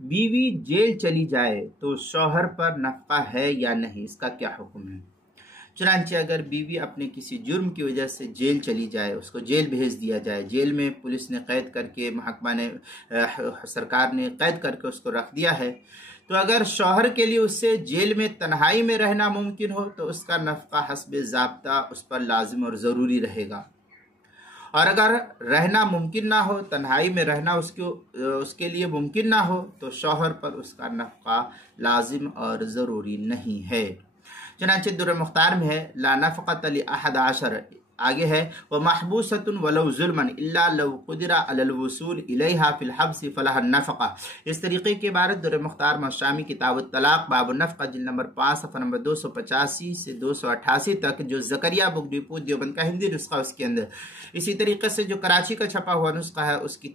بیوی جیل چلی جائے تو شوہر پر نفقہ ہے یا نہیں، اس کا کیا حکم ہے؟ چنانچہ اگر بیوی اپنے کسی جرم کی وجہ سے جیل چلی جائے، اس کو جیل بھیج دیا جائے، جیل میں پولیس نے قید کر کے، محکمہ نے، سرکار نے قید کر کے اس کو رکھ دیا ہے، تو اگر شوہر کے لیے اس سے جیل میں تنہائی میں رہنا ممکن ہو تو اس کا نفقہ حسب ضابطہ اس پر لازم اور ضروری رہے گا، اور اگر رہنا ممکن نہ ہو، تنہائی میں رہنا اس کے لیے ممکن نہ ہو، تو شوہر پر اس کا نفقہ لازم اور ضروری نہیں ہے۔ چنانچہ در مختار میں ہے لا نفقۃ لأحد عشر، آگے ہے ومحبوسۃ ولو ظلما الا لو قدر علی الوصول الیہا فی الحبس فلها النفقہ۔ اس طریقے کی عبارت در مختار مشامی کتاب الطلاق باب النفقہ جلد نمبر 5 صفحہ نمبر 285 سے 288 تک، جو زکریا بک ڈپو دیوبند کا ہندی نسخہ اس کے اندر۔ اسی طریقے سے جو کراچی کا چھپا ہوا نسخہ ہے اس کی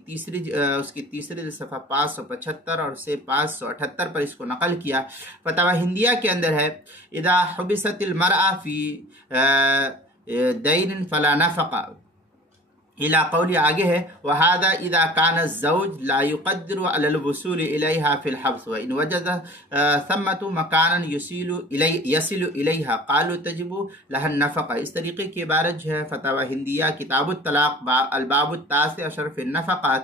تیسری صفحہ 575 اور سے 578 پر اس کو نقل کیا۔ فتاوی ہندیہ کے اندر ہے اذا حبست المرأة فی دین فلا نفقہ الى قولی، آگے ہے وهذا اذا كان الزوج لا يقدر على الوصول اليها في الحبس وان وجد ثمة مكانا يصل اليها قالوا تجب لها النفقہ۔ اس طریقے کی عبارت جو ہے فتاوی ہندیہ کتاب الطلاق الباب التاسع عشر فی النفقات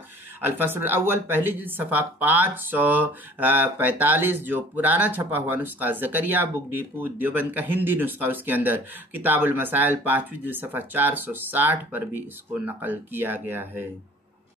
الفصل الاول پہلی جلد صفحہ 545، جو پرانا چھپا ہوا نسخہ زکریا بک ڈپو دیوبند کا ہندی نسخہ اس کے اندر کتاب المسائل 5ویں جلد صفحہ 460 پر بھی اس کو نقل کیا گیا ہے۔